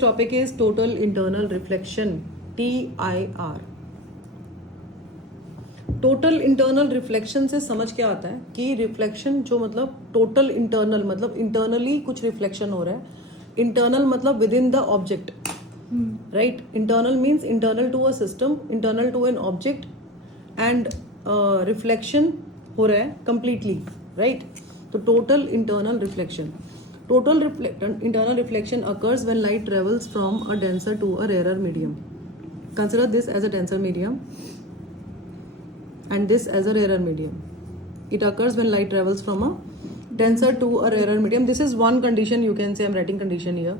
Topic is total internal reflection, TIR. Total internal reflection से समझ क्या आता है कि रिफ्लेक्शन जो मतलब टोटल इंटरनल मतलब इंटरनली कुछ रिफ्लेक्शन हो रहा है. इंटरनल मतलब within the object, right. Internal means internal to a system, internal to an object, and reflection हो रहा है कंप्लीटली, राइट. तो total internal reflection. Total internal reflection occurs when light travels from a denser to a rarer medium. Consider this as a denser medium and this as a rarer medium. It occurs when light travels from a denser to a rarer medium. This is one condition. You can say I'm writing condition here.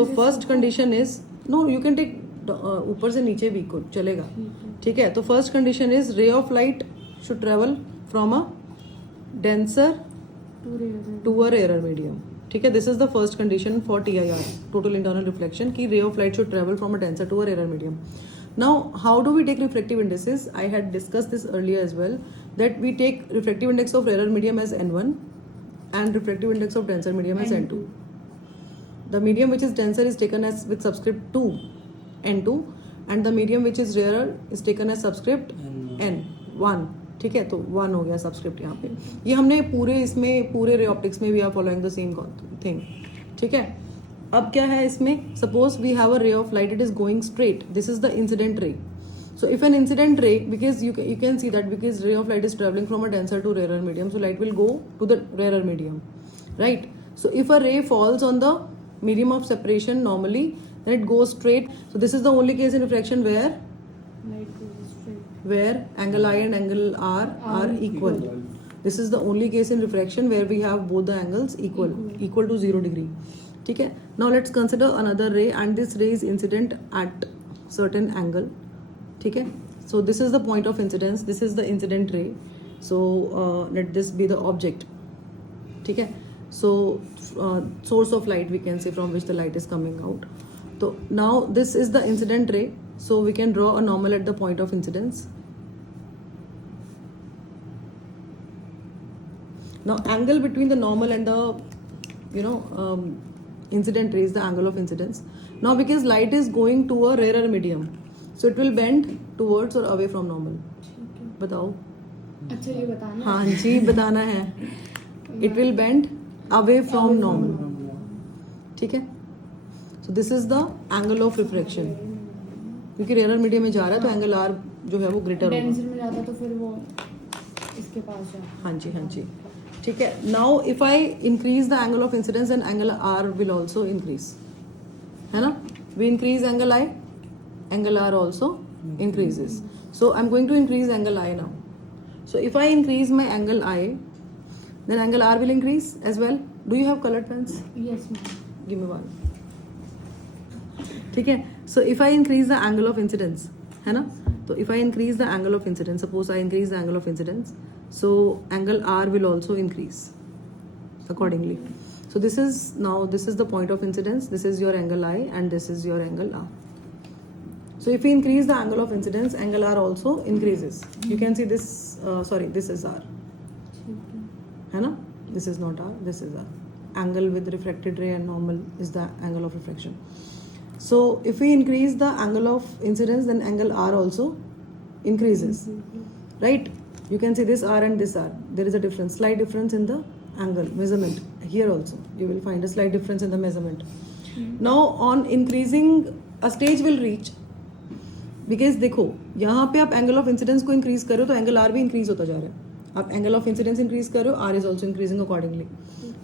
So first condition is, no, you can take ऊपर से नीचे भी कुछ चलेगा, ठीक है. तो first condition is ray of light should travel from a denser to a rarer medium. ठीक है. This is the first condition for TIR, total internal reflection, की ray of light should travel from a denser to a rare medium. Now how do we take reflective indexes? I had discuss this earlier as well, that we take reflective index of rare medium as N1 and refractive index of denser medium as N2. The medium which is denser is taken as with subscript 2 N2 and the medium which is rarer is taken as subscript N1. ठीक है. तो 1 हो गया subscript यहाँ पे. ये हमने पूरे रे ऑप्टिक्स में we are following the same thing, ठीक है. अब क्या है इसमें, suppose we have a ray of light, it is going straight, this is the incident ray. So if an incident ray, because you can see that because ray of light is traveling from a denser to rarer medium, so light will go to the rarer medium, right? So if a ray falls on the medium of separation normally, then it goes straight. So this is the only case in refraction where light goes straight, where angle I and angle R are equal. This is the only case in refraction where we have both the angles equal to 0 degree. ठीक है. Now let's consider another ray and this ray is incident at certain angle. ठीक है. So this is the point of incidence, this is the incident ray. So let this be the object. ठीक है. So source of light we can say from which the light is coming out. So now this is the incident ray. So we can draw a normal at the point of incidence. Now angle between the normal and the incident ray is the angle of incidence. Now because light is going to a rarer medium, so it will bend towards or away from normal. बताओ. अच्छा ये बताना. हाँ जी बताना है. It will bend away from normal. ठीक है. So this is the angle of refraction. क्योंकि रेयर मीडियम में जा रहा है तो एंगल R जो है वो ग्रेटर होगा. डेंसर में जाता तो फिर वो इसके पास जाए. हाँ जी हाँ जी. ठीक है. Now if I increase the angle of incidence and angle R will also increase, है ना. We increase angle I, angle R also increases. So I'm going to increase angle I now. So if I increase my angle I, then angle R will increase as well. Do you have colored pens? Yes ma'am. Give me one. ठीक है. So if I increase the angle of incidence, है ना. तो if I increase the angle of incidence, suppose I increase the angle of incidence, so angle R will also increase accordingly. So this is the point of incidence, this is your angle I and this is your angle R. So if we increase the angle of incidence, angle R also increases. You can see this, this is R, है ना. This is not R, this is R. Angle with refracted ray and normal is the angle of refraction. So if we increase the angle of incidence, then angle R also increases, right. You can see this R and this R, there is a difference, slight difference in the angle measurement. Here also you will find a slight difference in the measurement. Now on increasing, a stage will reach, because देखो यहाँ पे आप angle of incidence को increase कर रहे हो तो angle R भी इंक्रीज होता जा रहा है. आप एंगल ऑफ इंसिडेंस इंक्रीज कर रहे हो, R is also increasing accordingly.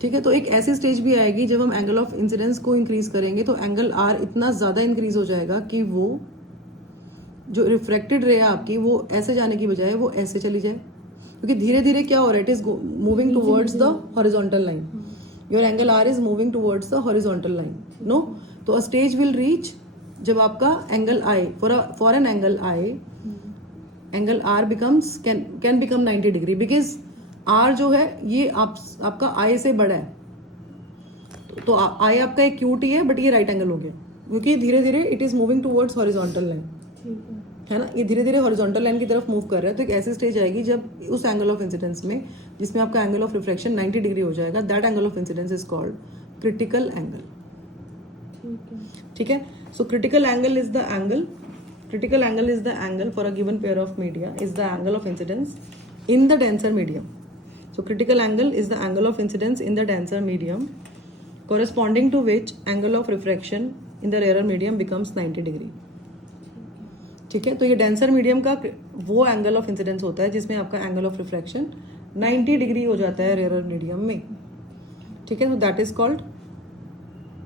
ठीक है. तो एक ऐसी स्टेज भी आएगी जब हम एंगल ऑफ इंसिडेंस को इंक्रीज करेंगे तो एंगल R इतना ज़्यादा इंक्रीज हो जाएगा कि वो जो रिफ्रेक्टेड रे है आपकी वो ऐसे जाने की बजाय वो ऐसे चली जाए, क्योंकि धीरे धीरे क्या हो रहा है, it is moving towards the horizontal line. Your angle R is moving towards the horizontal line. No. तो अ स्टेज विल रीच जब आपका angle I for an angle I, angle R becomes can become 90 degree, because R जो है ये आपका I से बड़ा है. तो I आपका एक QT है बट ये राइट एंगल हो गया, क्योंकि धीरे धीरे it is moving towards horizontal line, है ना. ये धीरे धीरे हॉरिजॉन्टल लाइन की तरफ मूव कर रहा है. तो एक ऐसी स्टेज आएगी जब उस एंगल ऑफ इंसिडेंस में जिसमें आपका एंगल ऑफ रिफ्लेक्शन 90 डिग्री हो जाएगा, that angle of incidence is called critical angle. ठीक है. ठीक है. So critical angle is the angle for a given pair of media is the angle of incidence in the denser medium. So critical angle is the angle of incidence in the denser medium corresponding to which angle of refraction in the rarer medium becomes 90 degree. ठीक है. तो ये denser medium का वो angle of incidence होता है जिसमें आपका एंगल ऑफ रिफ्लेक्शन 90 डिग्री हो जाता है रेयर मीडियम में. ठीक है. तो that is called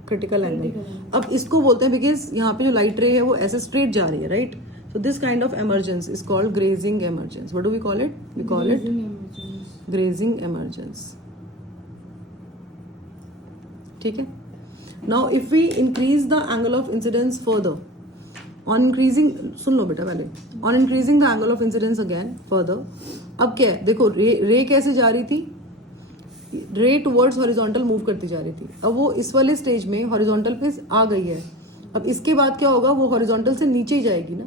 critical angle. अब इसको बोलते हैं बिकॉज यहाँ पे जो लाइट रे है वो ऐसे स्ट्रेट जा रही है, right. So this kind of emergence is called grazing emergence. What do we call it? We call it grazing emergence. ठीक है. Now if we increase the angle of incidence further on increasing, सुन लो बेटा पहले, on increasing the angle of incidence again further. अब क्या है, देखो रे कैसे जा रही थी, रे टुवर्ड्स हॉरिजॉन्टल मूव करती जा रही थी. अब वो इस वाले स्टेज में हॉरिजॉन्टल पे आ गई है. अब इसके बाद क्या होगा, वो हॉरिजॉन्टल से नीचे ही जाएगी ना,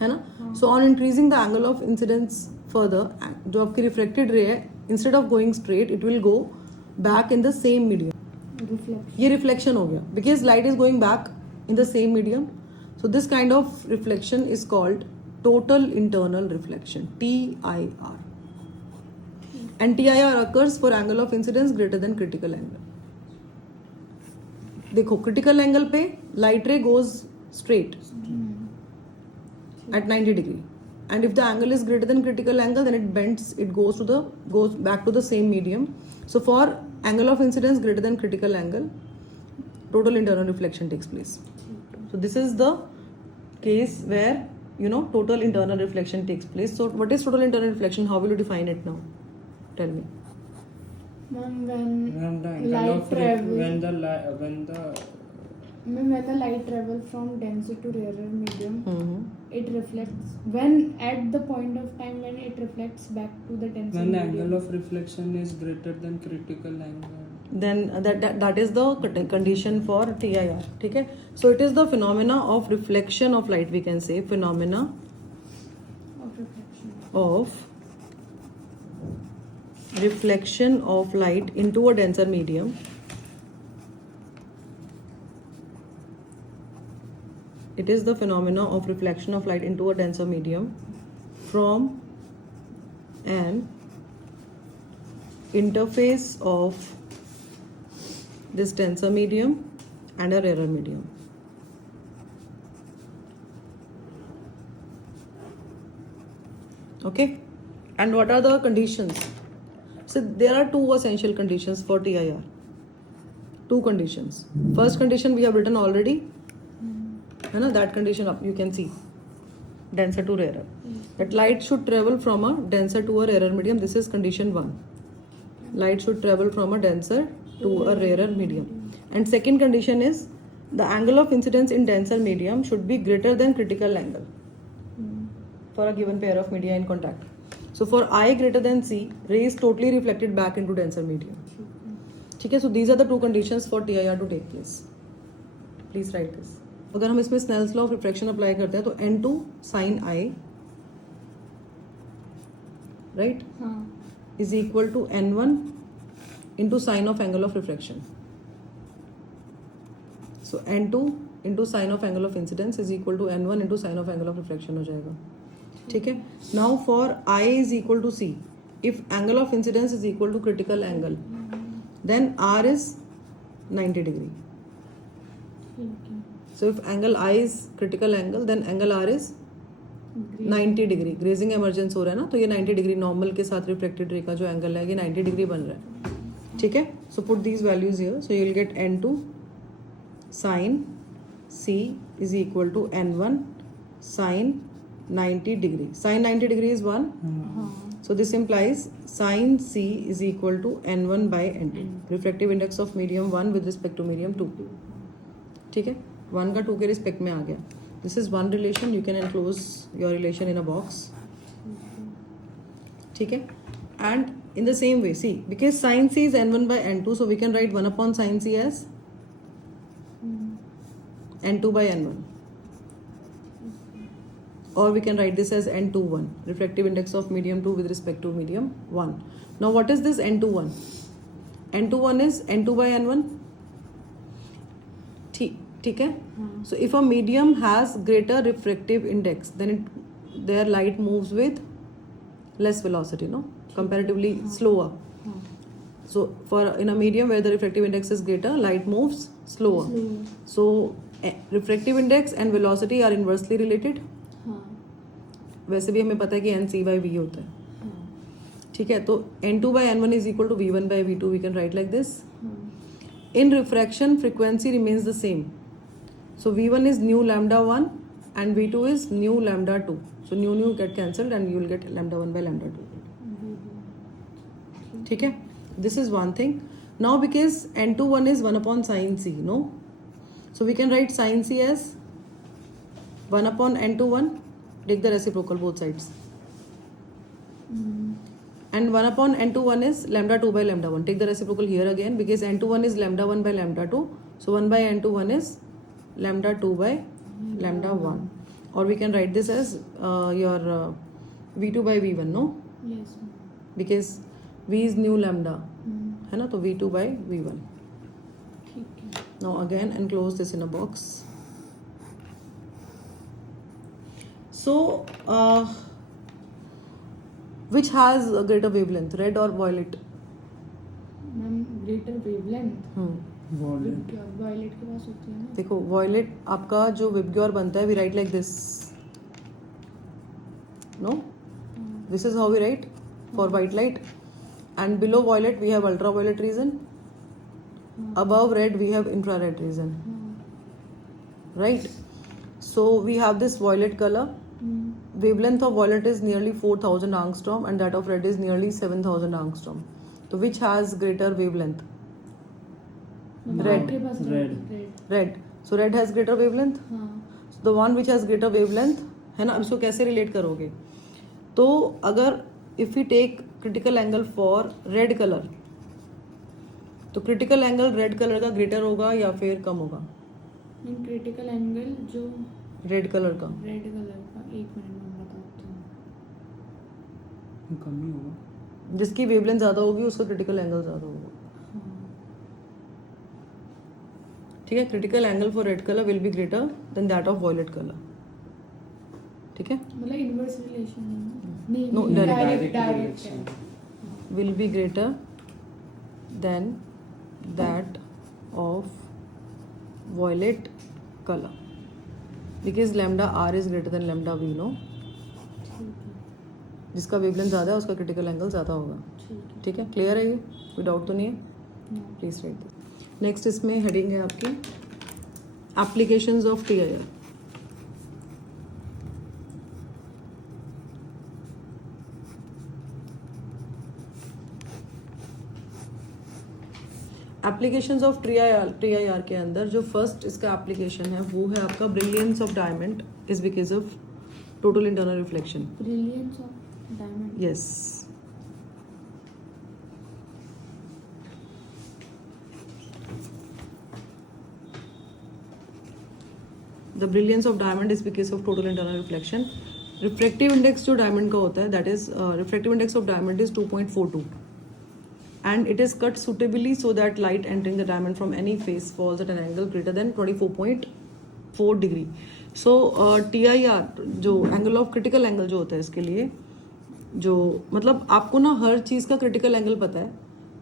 है ना. So on increasing the angle of incidence further, जो आपकी रिफ्लेक्टेड रे है, instead of going straight it will go back in the same medium. ये रिफ्लेक्शन हो गया because light is going back in the same medium. So this kind of reflection is called total internal reflection, TIR. And TIR occurs for angle of incidence greater than critical angle. देखो critical angle पे light ray goes straight at 90 degree, and if the angle is greater than critical angle then it bends, it goes back to the same medium. So for angle of incidence greater than critical angle, total internal reflection takes place. So this is the case where total internal reflection takes place. So what is total internal reflection? How will you define it now? Tell me. Ma'am, when the light travel from denser to rarer medium, it reflects when at the point of time when it reflects back to the denser when medium. angle of reflection is greater than critical angle, then that is the condition for TIR. ठीक है. So it is the phenomena of reflection of light, we can say phenomena of reflection of light into a denser medium it is the phenomena of reflection of light into a denser medium from an interface of this denser medium and a rarer medium. Okay. And what are the conditions? So there are two essential conditions for TIR. Two conditions. First condition we have written already. That condition up you can see. Denser to rarer. That light should travel from a denser to a rarer medium. This is condition 1. Light should travel from a denser to a rarer medium. And second condition is the angle of incidence in denser medium should be greater than critical angle for a given pair of media in contact. So for I greater than C, ray is totally reflected back into denser medium. ठीक है. So these are the two conditions for TIR to take place. Please write this. अगर हम इसमें Snell's law of refraction apply करते हैं तो N2 sin I right is equal to N1 into sine of angle of refraction. So N2 into sine of angle of incidence is equal to N1 into sine of angle of refraction हो जाएगा. ठीक है. Now for I is equal to C, if angle of incidence is equal to critical angle, then R is 90 degree. So if angle I is critical angle, then angle R is 90 degree. Grazing emergence हो रहा है ना, तो ये 90 degree normal के साथ reflected ray का जो एंगल है ये 90 डिग्री बन रहा है. ठीक है. So put these values here. So you will get N2 sin C is equal to N1 sin 90 degree. Sin 90 degree is 1. So this implies sin C is equal to N1 by N2. Refractive index of medium 1 with respect to medium 2. ठीक है. 1 का 2 के respect में आ गया. This is one relation. You can enclose your relation in a box. ठीक है. And in the same way, see, because sin C is N1 by N2, so we can write 1 upon sin C as N2 by N1. Or we can write this as N21, refractive index of medium 2 with respect to medium 1. Now what is this N21? N21 is N2 by N1. ठीक है. हाँ. So if a medium has greater refractive index, then their light moves with less velocity, no, comparatively slower. हाँ. So for in a medium where the refractive index is greater, light moves slower. So refractive index and velocity are inversely related. हाँ. वैसे भी हमें पता है कि n/c/v होता है. हाँ. ठीक है. तो n2/n1 is equal to v1/v2. We can write like this. हाँ. In refraction, frequency remains the same. So v1 is nu lambda 1 and v2 is nu lambda 2. So nu get cancelled and you will get lambda 1 by lambda 2. ठीक है. This is one thing. Now because n21 is 1 upon sin c, no? So we can write sin c as 1 upon n21. Take the reciprocal both sides. And 1 upon n21 is lambda 2 by lambda 1. Take the reciprocal here again because n21 is lambda 1 by lambda 2. So 1 by n21 is lambda 2 by lambda 1. Or we can write this as your v2 by v1, no? Yes. Because v is nu lambda, है ना? तो v2 by v1. ठीक है. Now again enclose this in a box. So which has a greater wavelength, red or violet? Ma'am greater wavelength Violet. Violet के पास होती है ना. देखो violet आपका जो विबग्योर बनता है, we write like this. No? This is how we write for white light. And below violet we have ultraviolet region. Above red we have infrared region. Right? So we have this violet color. Wavelength of violet is nearly 4000 angstrom and that of red is nearly 7000 angstrom. So which has greater wavelength? Red. के पास Red. Red. So red has greater wavelength. हाँ. So the one which has greater wavelength, है ना? अब इसको कैसे relate करोगे? तो अगर if we take critical angle for red color, तो critical angle red color का greater होगा या फिर कम होगा? इन क्रिटिकल एंगल जो red color का. रेड कलर का, एक मिनट में बताती हूँ. कम ही होगा. जिसकी wavelength ज़्यादा होगी उसका critical angle ज़्यादा होगा. ठीक है. Critical angle for red color will be greater than that of violet color. ठीक है. मतलब इनवर्स रिलेशन नहीं. No, direct relation. Will be greater than that of violet color because lambda r is greater than lambda v, no? जिसका wavelength ज़्यादा है उसका critical angle ज़्यादा होगा. ठीक है. क्लियर है ये? कोई डाउट तो नहीं है? Please right this. नेक्स्ट इसमें हेडिंग है आपकी applications of TIR. Applications of TIR के अंदर जो फर्स्ट इसका एप्लीकेशन है वो है आपका brilliance of diamond is because of total internal reflection. Brilliance of diamond. Yes. The brilliance of diamond is because of total internal reflection. Refractive index जो diamond का होता है that is refractive index of diamond is 2.42 and it is cut suitably so that light entering the diamond from any face falls at an angle greater than 24.4 degree. So TIR जो angle of critical angle जो होता है इसके लिए जो मतलब आपको ना हर चीज़ का क्रिटिकल एंगल पता है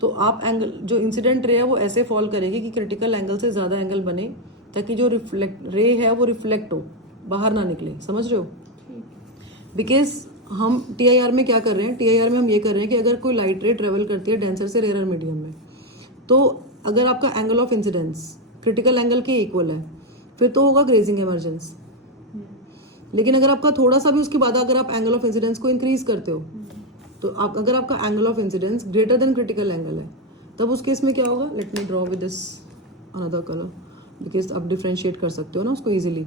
तो आप एंगल जो इंसिडेंट रे है वो ऐसे फॉल करेगी कि क्रिटिकल एंगल से ज़्यादा एंगल बने ताकि जो रिफ्लेक्ट रे है वो रिफ्लेक्ट हो, बाहर ना निकले. समझ रहे हो? बिकॉज हम TIR में क्या कर रहे हैं, TIR में हम ये कर रहे हैं कि अगर कोई लाइट रे ट्रेवल करती है डेंसर से रेयर मीडियम में तो अगर आपका angle of incidence critical angle के इक्वल है फिर तो होगा ग्रेजिंग इमर्जेंस. लेकिन अगर आपका थोड़ा सा भी उसके बाद अगर आप एंगल ऑफ इंसिडेंस को इंक्रीज करते हो तो आप अगर आपका angle of incidence greater than critical angle है तब उस केस में क्या होगा. Let me draw with this another colour because आप डिफ्रेंशिएट कर सकते हो ना उसको इजीली.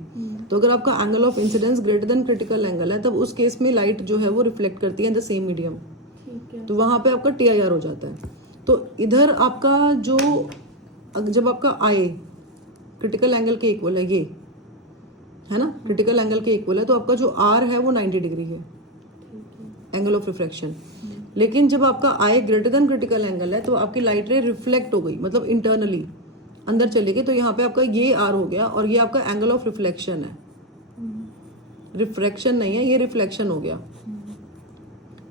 तो अगर आपका angle of incidence greater than critical angle है तब उस केस में लाइट जो है वो रिफ्लेक्ट करती है इन द सेम मीडियम. तो वहां पे आपका TIR हो जाता है. तो इधर आपका जो जब आपका I क्रिटिकल एंगल के इक्वल है ये है ना, क्रिटिकल एंगल के इक्वल है तो आपका जो R है वो 90 डिग्री है एंगल ऑफ रिफ्रैक्शन. लेकिन जब आपका I greater than critical angle है तो आपकी लाइट रे रिफ्लेक्ट हो गई मतलब इंटरनली अंदर चली गई, तो यहाँ पे आपका ये आर हो गया और ये आपका एंगल ऑफ रिफ्लेक्शन है, रिफ्रैक्शन नहीं है, ये रिफ्लेक्शन हो गया।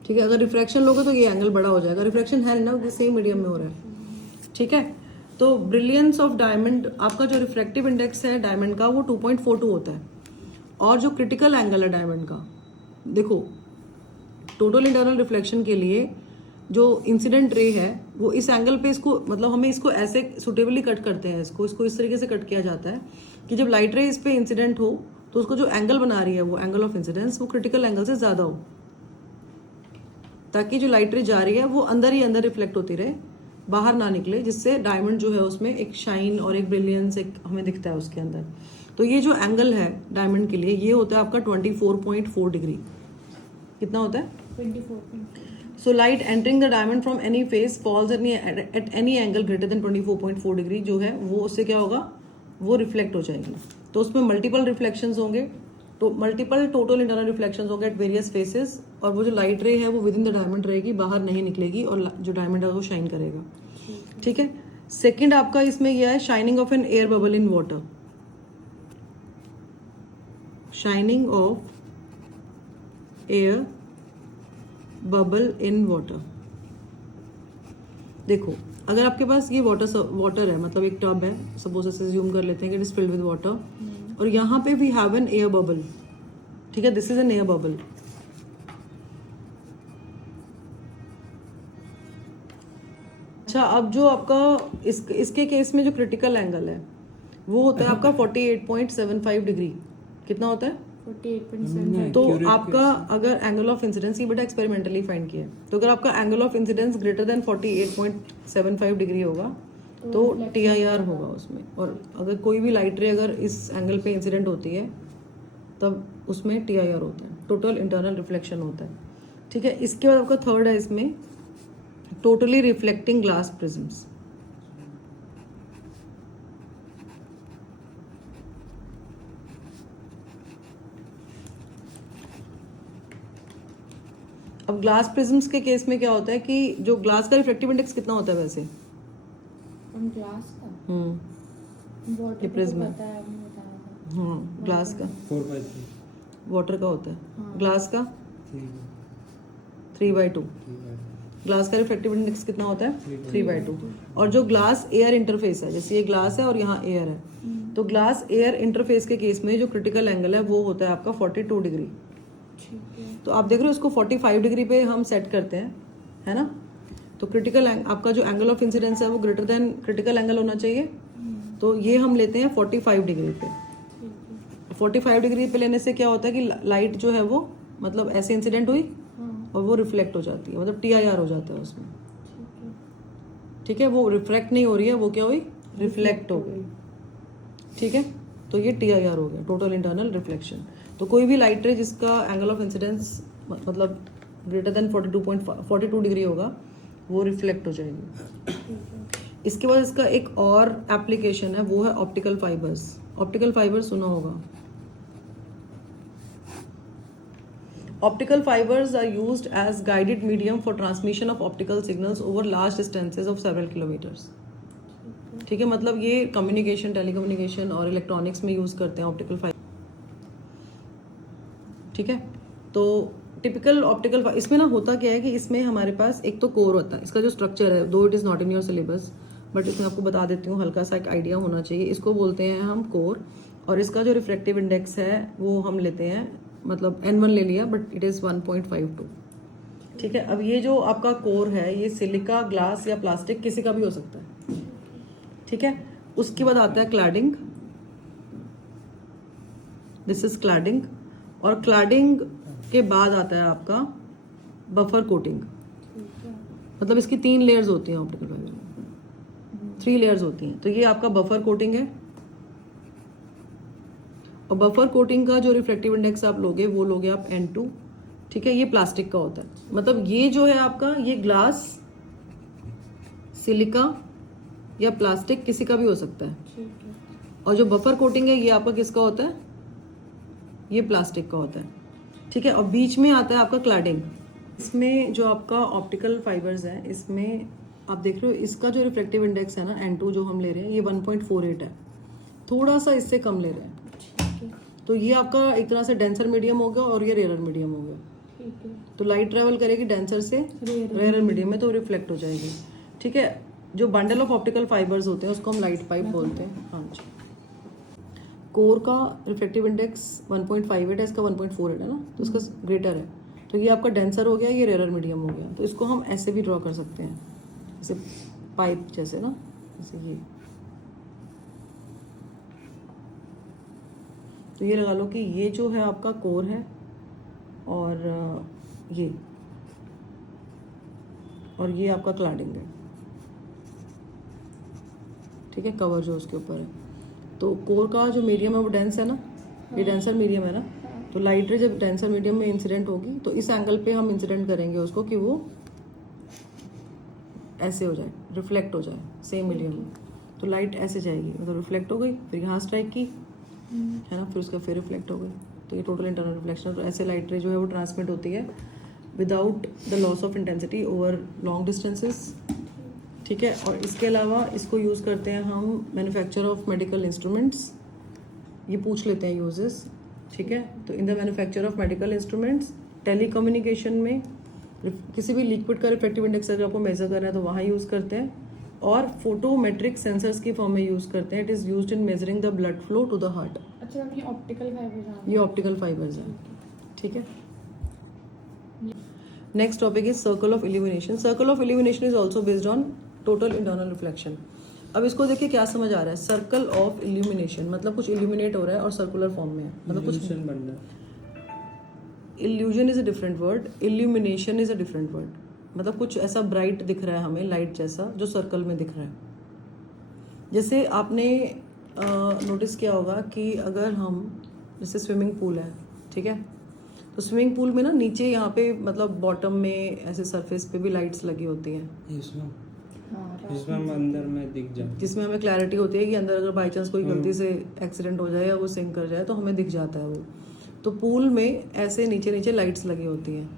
ठीक है, अगर रिफ्रैक्शन लोगे तो ये एंगल बड़ा हो जाएगा, रिफ्रैक्शन है ना, सेम मीडियम में हो रहा है। ठीक है, तो ब्रिलियंस ऑफ डायमंड, आपका जो रिफ्रैक्टिव इंडेक्स है डायमंड का वो 2.42 होता है, और जो क्रिटिकल एंगल है डायमंड का, देखो टोटल इंटरनल रिफ्लेक्शन के लिए जो इंसिडेंट रे है वो इस एंगल पे, इसको मतलब हमें इसको ऐसे सुटेबली कट करते हैं, इसको इस तरीके से कट किया जाता है कि जब लाइट रे इस पे इंसिडेंट हो तो उसको जो एंगल बना रही है वो एंगल ऑफ इंसिडेंस वो क्रिटिकल एंगल से ज़्यादा हो, ताकि जो लाइट रे जा रही है वो अंदर ही अंदर रिफ्लेक्ट होती रहे, बाहर ना निकले, जिससे डायमंड जो है उसमें एक शाइन और एक ब्रिलियंस एक हमें दिखता है उसके अंदर। तो ये जो एंगल है डायमंड के लिए ये होता है आपका 24.4 डिग्री। कितना होता है? 24.4. So light entering the diamond from any face falls at any angle greater than 24.4 degree जो है वो उससे क्या होगा, वो रिफ्लेक्ट हो जाएगी। तो उसमें मल्टीपल रिफ्लेक्शंस होंगे, तो मल्टीपल टोटल इंटरनल रिफ्लेक्शंस होंगे एट वेरियस फेसेस, और वो जो लाइट रे है वो विद इन द डायमंड रहेगी, बाहर नहीं निकलेगी, और जो डायमंड है वो शाइन करेगा। ठीक है, सेकंड आपका इसमें यह है shining of an air bubble in water, shining of air bubble in water. देखो अगर आपके पास ये वाटर है, मतलब एक टब है, सपोज ऐसे ज्यूम कर लेते हैं कि it is filled with water, और यहाँ पे we have an air bubble. ठीक है, this is an air bubble. अच्छा, अब जो आपका इसके केस में जो क्रिटिकल एंगल है वो होता है आपका 48.75 डिग्री। कितना होता है? 48.75. तो आपका अगर एंगल ऑफ इंसिडेंस, ये बेटा एक्सपेरिमेंटली फाइंड किया है, तो अगर आपका angle of incidence greater than 48.75 degree होगा तो TIR होगा उसमें, और अगर कोई भी लाइट रे अगर इस एंगल पे इंसिडेंट होती है तब उसमें TIR होता है, टोटल इंटरनल रिफ्लेक्शन होता है। ठीक है, इसके बाद आपका थर्ड है इसमें टोटली रिफ्लेक्टिंग ग्लास प्रिज्म्स। अब ग्लास प्रिज्म्स के केस में क्या होता है कि जो ग्लास का रिफ्लेक्टिव इंडेक्स कितना होता है वैसे? हम ग्लास का वाटर ये प्रिज्म है। पता है, हमने बताया था. हाँ, ग्लास का 4/3 वाटर का होता है, हाँ. ग्लास का 3/2। ग्लास का रिफ्लेक्टिव इंडेक्स कितना होता है? 3/2। और जो ग्लास एयर इंटरफेस है, जैसे ये ग्लास है और यहाँ एयर है, तो ग्लास एयर इंटरफेस के केस में जो क्रिटिकल एंगल है वो होता है आपका 42 डिग्री। ठीक है. तो आप देख रहे हो इसको 45 डिग्री पे हम सेट करते हैं, है ना? तो क्रिटिकल आपका जो एंगल ऑफ इंसिडेंस है वो ग्रेटर देन क्रिटिकल एंगल होना चाहिए, तो ये हम लेते हैं 45 डिग्री पे। 45 डिग्री पे लेने से क्या होता है कि लाइट जो है वो मतलब ऐसे इंसिडेंट हुई और वो रिफ्लेक्ट हो जाती है, मतलब TIR हो जाता है उसमें। ठीक है, वो रिफ्लेक्ट नहीं हो रही है, वो क्या हुई? रिफ्लेक्ट हो गई। ठीक है, तो ये TIR हो गया, टोटल इंटरनल रिफ्लेक्शन। तो कोई भी लाइट रे जिसका एंगल ऑफ इंसिडेंस मतलब ग्रेटर देन 42 डिग्री होगा वो रिफ्लेक्ट हो जाएगी। इसके बाद इसका एक और एप्लीकेशन है, वो है ऑप्टिकल फाइबर्स। ऑप्टिकल फाइबर्स सुना होगा। Optical fibers are used as guided medium for transmission of optical signals over large distances of several kilometers. ठीक है, मतलब ये कम्युनिकेशन, टेलीकम्युनिकेशन और इलेक्ट्रॉनिक्स में यूज़ करते हैं ऑप्टिकल फाइबर। ठीक है, तो टिपिकल ऑप्टिकल इसमें ना होता क्या है कि इसमें हमारे पास एक तो कोर होता है, इसका जो स्ट्रक्चर है, दो it is not in your syllabus but इसमें आपको बता देती हूँ, हल्का सा एक आइडिया होना चाहिए। इसको बोलते हैं हम कोर, और इसका जो रिफ्रैक्टिव इंडेक्स है वो हम लेते हैं, मतलब N1 ले लिया बट इट इज़ 1.52। ठीक है, अब ये जो आपका कोर है ये सिलिका, ग्लास या प्लास्टिक किसी का भी हो सकता है। ठीक है, उसके बाद आता है क्लैडिंग, दिस इज क्लैडिंग, और क्लैडिंग के बाद आता है आपका बफर कोटिंग। मतलब इसकी 3 लेयर्स होती हैं ऑप्टिकल फाइबर में, 3 लेयर्स होती हैं। तो ये आपका बफर कोटिंग है, और बफर कोटिंग का जो रिफ्लेक्टिव इंडेक्स आप लोगे वो लोगे आप N2। ठीक है, ये प्लास्टिक का होता है, मतलब ये जो है आपका ये ग्लास, सिलिका या प्लास्टिक किसी का भी हो सकता है। और जो बफर कोटिंग है ये आपका किसका होता है? ये प्लास्टिक का होता है। ठीक है, और बीच में आता है आपका क्लैडिंग। इसमें जो आपका ऑप्टिकल फाइबर्स हैं इसमें आप देख रहे हो इसका जो रिफ्लेक्टिव इंडेक्स है ना N2 जो हम ले रहे हैं ये 1.48 है, थोड़ा सा इससे कम ले रहे हैं। ठीक है तो ये आपका एक तरह से डेंसर मीडियम हो गया और ये रेयर मीडियम हो गया। ठीक है। तो लाइट ट्रेवल करेगी डेंसर से रेयर मीडियम में, तो रिफ्लेक्ट हो जाएगी। ठीक है, जो बंडल ऑफ ऑप्टिकल फाइबर्स होते हैं उसको हम लाइट पाइप बोलते हैं। हाँ जी। कोर का रिफ्लेक्टिव इंडेक्स 1.58 है, इसका 1.48 है ना, तो इसका ग्रेटर है। तो ये आपका डेंसर हो गया, ये रेयर मीडियम हो गया। तो इसको हम ऐसे भी ड्रॉ कर सकते हैं, जैसे पाइप जैसे ना, जैसे ये। तो ये लगा लो कि ये जो है आपका कोर है और ये आपका क्लैडिंग है। ठीक है, कवर जो उसके ऊपर है। तो कोर का जो मीडियम है वो डेंस है ना, ये डेंसर मीडियम है ना। तो लाइट रे जब डेंसर मीडियम में इंसिडेंट होगी तो इस एंगल पे हम इंसिडेंट करेंगे उसको कि वो ऐसे हो जाए, रिफ्लेक्ट हो जाए सेम मीडियम में। तो लाइट ऐसे जाएगी, मतलब रिफ्लेक्ट हो गई, फिर यहाँ स्ट्राइक की है ना, फिर उसका फिर रिफ्लेक्ट हो गई। तो ये टोटल इंटरनल रिफ्लेक्शन। तो ऐसे लाइट रे जो है वो ट्रांसमिट होती है without the loss of intensity over long distances. ठीक है, और इसके अलावा इसको यूज़ करते हैं हम मैन्युफैक्चर ऑफ मेडिकल इंस्ट्रूमेंट्स। ये पूछ लेते हैं यूजेस। ठीक है, तो in the manufacture of medical instruments, telecommunication में किसी भी लिक्विड का रिफ्लेक्टिव इंडेक्स अगर आपको मेजर करना है तो वहाँ यूज़ करते हैं, और फोटोमेट्रिक सेंसर्स की फॉर्म में यूज़ करते हैं। It is used in measuring the blood flow to the heart. अच्छा, ये ऑप्टिकल फाइबर ये ऑप्टिकल फाइबर्स हैं। ठीक है, next topic is circle of illumination. Circle of illumination is also based on total internal reflection. अब इसको देखिए क्या समझ आ रहा है। सर्कल ऑफ इल्यूमिनेशन मतलब कुछ इल्यूमिनेट हो रहा है और सर्कुलर फॉर्म में है, मतलब कुछ illusion is a different word, illumination is a different word. मतलब कुछ ऐसा ब्राइट दिख रहा है हमें, लाइट जैसा, जो सर्कल में दिख रहा है। जैसे आपने नोटिस किया होगा कि अगर हम, जैसे स्विमिंग पूल है, ठीक है, तो स्विमिंग पूल में ना नीचे यहाँ पे मतलब बॉटम में ऐसे सरफेस पे भी लाइट्स लगी होती हैं, जिसमें हम अंदर में दिख जाए, जिसमें हमें क्लैरिटी होती है कि अंदर अगर बाई चांस कोई गलती से एक्सीडेंट हो जाए या वो सिंक कर जाए तो हमें दिख जाता है वो। तो पूल में ऐसे नीचे नीचे लाइट्स लगी होती हैं।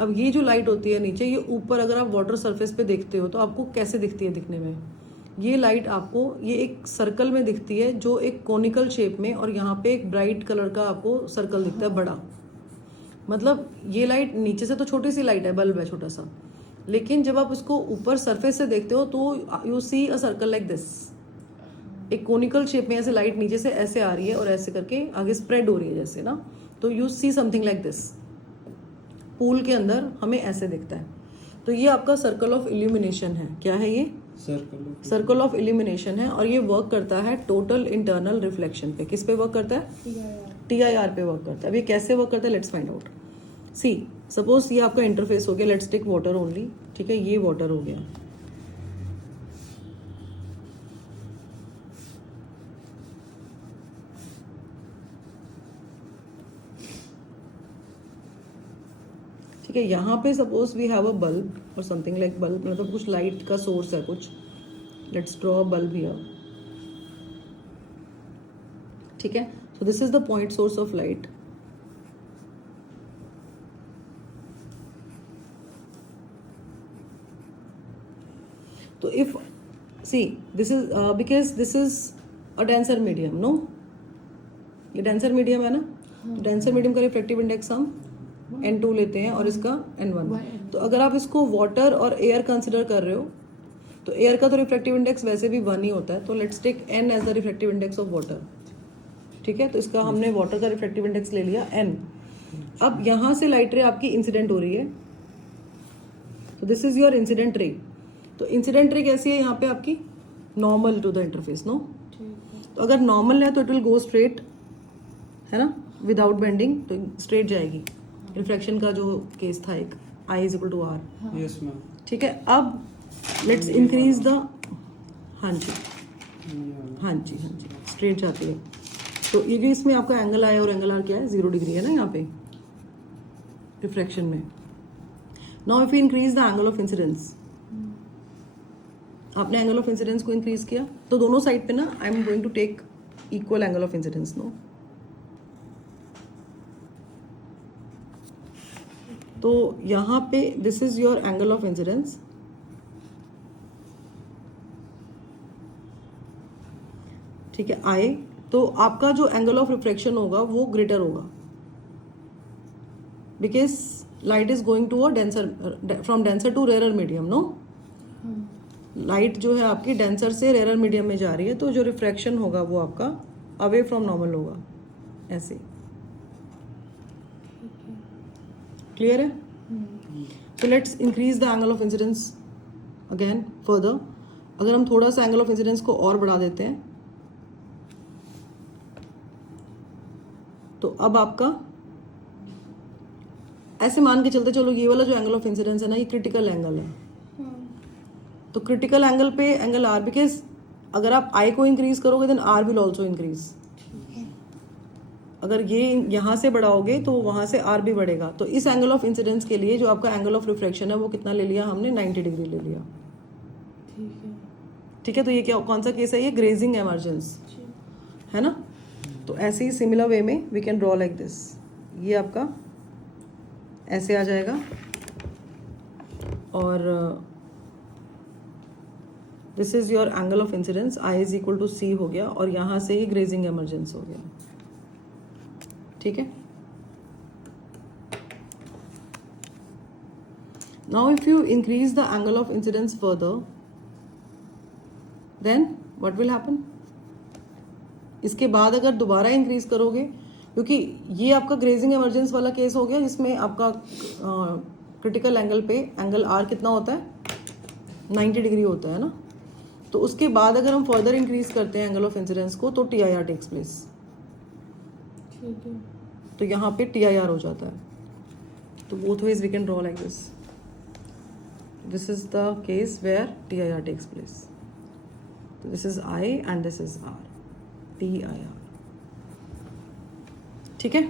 अब ये जो लाइट होती है नीचे, ये ऊपर अगर आप वाटर सरफेस पे देखते हो तो आपको कैसे दिखती है दिखने में? ये लाइट आपको ये एक सर्कल में दिखती है, जो एक कोनिकल शेप में, और यहाँ पे एक ब्राइट कलर का आपको सर्कल दिखता है बड़ा। मतलब ये लाइट नीचे से तो छोटी सी लाइट है, बल्ब है छोटा सा, लेकिन जब आप उसको ऊपर सरफेस से देखते हो तो you see a circle like this. एक कोनिकल शेप में ऐसे लाइट नीचे से ऐसे आ रही है और ऐसे करके आगे स्प्रेड हो रही है जैसे ना, तो you see something like this. Pool के अंदर हमें ऐसे दिखता है। तो ये आपका सर्कल ऑफ इल्यूमिनेशन है। क्या है ये? सर्कल ऑफ इल्यूमिनेशन है, और ये वर्क करता है टोटल इंटरनल रिफ्लेक्शन पे। किस पे वर्क करता है? TIR पे वर्क करता है। अब ये कैसे वर्क करता है, let's find out. See suppose ये आपका इंटरफेस हो गया, लेट्स टेक वाटर ओनली। ठीक है, ये वाटर हो गया। ठीक है, यहाँ पे suppose we have a bulb और समथिंग लाइक बल्ब, मतलब कुछ लाइट का सोर्स है कुछ। Let's draw a bulb here. ठीक है, so this is the point source of light. तो if see this is because this is a denser medium, no, ये डेंसर मीडियम है ना, तो डेंसर मीडियम का रिफ्लेक्टिव इंडेक्स हम N2 लेते हैं और इसका N1। तो अगर आप इसको वाटर और एयर कंसिडर कर रहे हो तो एयर का तो रिफ्लेक्टिव इंडेक्स वैसे भी 1 ही होता है, तो let's take N as the reflective index of water. ठीक है, तो इसका हमने वाटर का रिफ्लेक्टिव इंडेक्स ले लिया N। अब यहाँ से लाइट रे आपकी इंसिडेंट हो रही है, तो this is your incident ray. तो इंसिडेंट रे कैसी है यहाँ पे आपकी? Normal to the interface, no. तो अगर नॉर्मल है तो इट विल गो स्ट्रेट, है ना, विदाउट बेंडिंग, तो स्ट्रेट जाएगी। रिफ्लेक्शन का जो केस था एक, I is equal to R। Yes ma'am. ठीक है, अब लेट्स इंक्रीज द, हाँ जी हाँ जी हाँ जी, स्ट्रेट जाती है। तो ये जो इसमें आपका एंगल आया और एंगल आर क्या है? 0 डिग्री है ना यहाँ पे रिफ्लेक्शन में। Now if you increase the angle of incidence, आपने एंगल ऑफ इंसिडेंस को इंक्रीज किया तो दोनों साइड पे ना I am going to take equal angle of incidence, no. तो यहाँ पे this is your angle of incidence, ठीक है, आई, तो आपका जो एंगल ऑफ रिफ्रैक्शन होगा वो ग्रेटर होगा, because light is going to a denser, from denser to rare medium, no? Light जो है आपकी डेंसर से रेयर मीडियम में जा रही है, तो जो रिफ्रैक्शन होगा वो आपका अवे फ्रॉम नॉर्मल होगा, ऐसे। क्लियर है? तो let's increase the angle of incidence again further. अगर हम थोड़ा सा एंगल ऑफ इंसिडेंस को और बढ़ा देते हैं, तो अब आपका ऐसे मान के चलते चलो, ये वाला जो एंगल ऑफ इंसिडेंस है ना, ये क्रिटिकल एंगल है। तो क्रिटिकल एंगल पे एंगल आर, बिकॉज अगर आप आई को इंक्रीज करोगे then R will also increase. अगर ये यहाँ से बढ़ाओगे तो वहाँ से आर भी बढ़ेगा। तो इस एंगल ऑफ इंसिडेंस के लिए जो आपका एंगल ऑफ रिफ्रैक्शन है वो कितना ले लिया हमने? 90 डिग्री ले लिया। ठीक है, तो ये क्या, कौन सा केस है ये? ग्रेजिंग एमर्जेंस है ना। तो ऐसे ही सिमिलर वे में we can draw like this. ये आपका ऐसे आ जाएगा और this is your angle of incidence, I is equal to C हो गया, और यहाँ से ही ग्रेजिंग एमर्जेंस हो गया। ठीक है, now if you increase the angle of incidence further, then what will happen? इसके बाद अगर दोबारा इंक्रीज करोगे, क्योंकि ये आपका ग्रेजिंग एमर्जेंस वाला केस हो गया जिसमें आपका क्रिटिकल एंगल पे एंगल आर कितना होता है? 90 डिग्री होता है ना। तो उसके बाद अगर हम फर्दर इंक्रीज करते हैं एंगल ऑफ इंसिडेंस को, तो T I R takes place. तो यहाँ पे टी आई आर हो जाता है। तो both ways we can draw like this. This is the case where T I R takes place. तो this is I and this is R, T I R. ठीक है,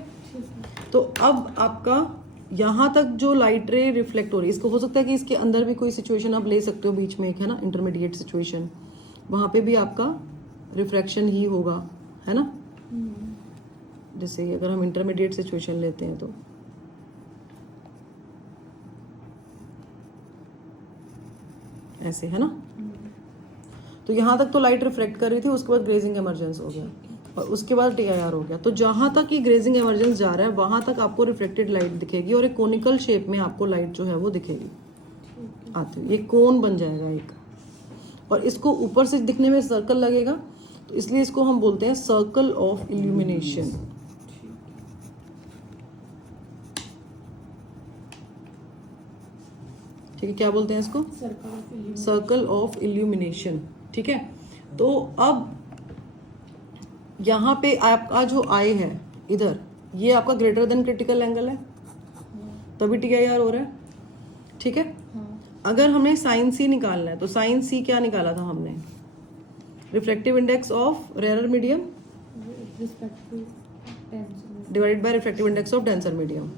तो अब आपका यहाँ तक जो लाइट रे रिफ्लेक्ट हो रही है, इसको हो सकता है कि इसके अंदर भी कोई सिचुएशन आप ले सकते हो बीच में, एक है ना इंटरमीडिएट सिचुएशन, वहाँ पे भी आपका रिफ्रैक्शन ही होगा, है ना। जैसे अगर हम इंटरमीडिएट सिचुएशन लेते हैं तो ऐसे, है ना। तो यहाँ तक तो लाइट रिफ्लेक्ट कर रही थी, उसके बाद ग्रेजिंग एमर्जेंस हो गया और उसके बाद टी आई आर हो गया। तो जहाँ तक ये ग्रेजिंग एमर्जेंस जा रहा है वहाँ तक आपको रिफ्लेक्टेड लाइट दिखेगी और एक कोनिकल शेप में आपको लाइट जो है वो दिखेगी आते हुए। ये कोन बन जाएगा एक, और इसको ऊपर से दिखने में सर्कल लगेगा, तो इसलिए इसको हम बोलते हैं सर्कल ऑफ इल्यूमिनेशन। ठीक है, क्या बोलते हैं इसको? Circle of illumination. ठीक है, तो अब यहाँ पे आपका जो आई है इधर, ये आपका ग्रेटर देन क्रिटिकल एंगल है, तभी टी आई आर हो रहा है। ठीक है, अगर हमें साइन सी निकालना है, तो साइन सी क्या निकाला था हमने? Refractive index of rare medium divided by refractive index of denser medium.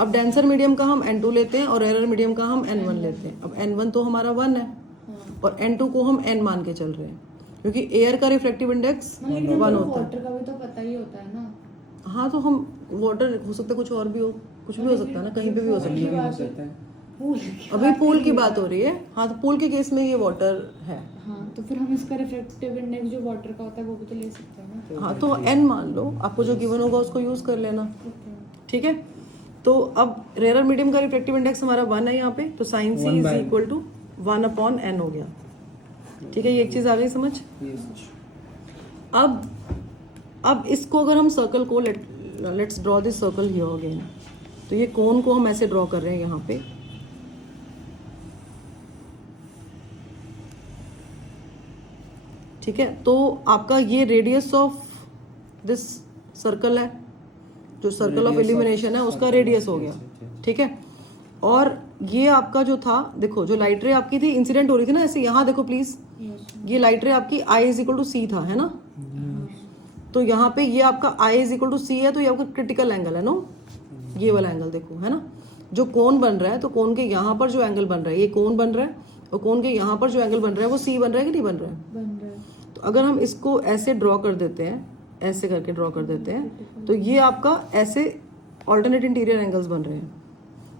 अब डेंसर मीडियम का हम N2 लेते हैं और रेयर मीडियम का हम N1 लेते हैं। अब N1 तो हमारा 1 है और N2 को हम N मान के चल रहे हैं, क्योंकि एयर का रिफ्रैक्टिव इंडेक्स 1 होता है। वाटर का भी तो पता ही होता है ना। हाँ, तो हम वाटर हो सकता है, कुछ और भी हो, कुछ भी हो सकता है ना, कहीं पे भी हो सकता है। अभी पूल की बात हो रही है। हाँ, तो पूल के केस में ये वाटर है। हाँ, तो फिर हम इसका रिफ्रैक्टिव इंडेक्स जो वाटर का होता है वो भी तो ले सकते हैं ना। हाँ, तो N मान लो, आपको जो गिवन होगा उसको यूज कर लेना। ठीक है, तो अब रेयर मीडियम का रिफ्रैक्टिव इंडेक्स हमारा 1 है यहाँ पे, तो sine C is equal to 1/n हो गया। ठीक है, ये एक चीज आ गई समझ। अब इसको अगर हम सर्कल को let's draw this circle here again, तो ये कोन को हम ऐसे ड्रॉ कर रहे हैं यहाँ पे। ठीक है, तो आपका ये रेडियस ऑफ दिस सर्कल है, जो सर्कल ऑफ इल्यूमिनेशन है उसका रेडियस हो गया। ठीक है, और ये आपका जो था, देखो जो लाइट रे आपकी थी इंसिडेंट हो रही थी ना ऐसे, यहाँ देखो प्लीज, ये लाइट रे आपकी आई इज इक्वल टू सी था, है ना। तो यहाँ पे ये आपका आई इज इक्वल टू सी है, तो ये आपका क्रिटिकल एंगल है, नो। ये वाला एंगल देखो, है ना, जो कोन बन रहा है, तो कोन के यहाँ पर जो एंगल बन रहा है, ये कोन बन रहा है, और कोन के यहाँ पर जो एंगल बन रहा है वो सी बन रहा है कि नहीं बन रहा है? बन रहा है। तो अगर हम इसको ऐसे ड्रॉ कर देते हैं, ऐसे करके ड्रॉ कर देते हैं, तो ये आपका ऐसे ऑल्टरनेट इंटीरियर एंगल्स बन रहे हैं।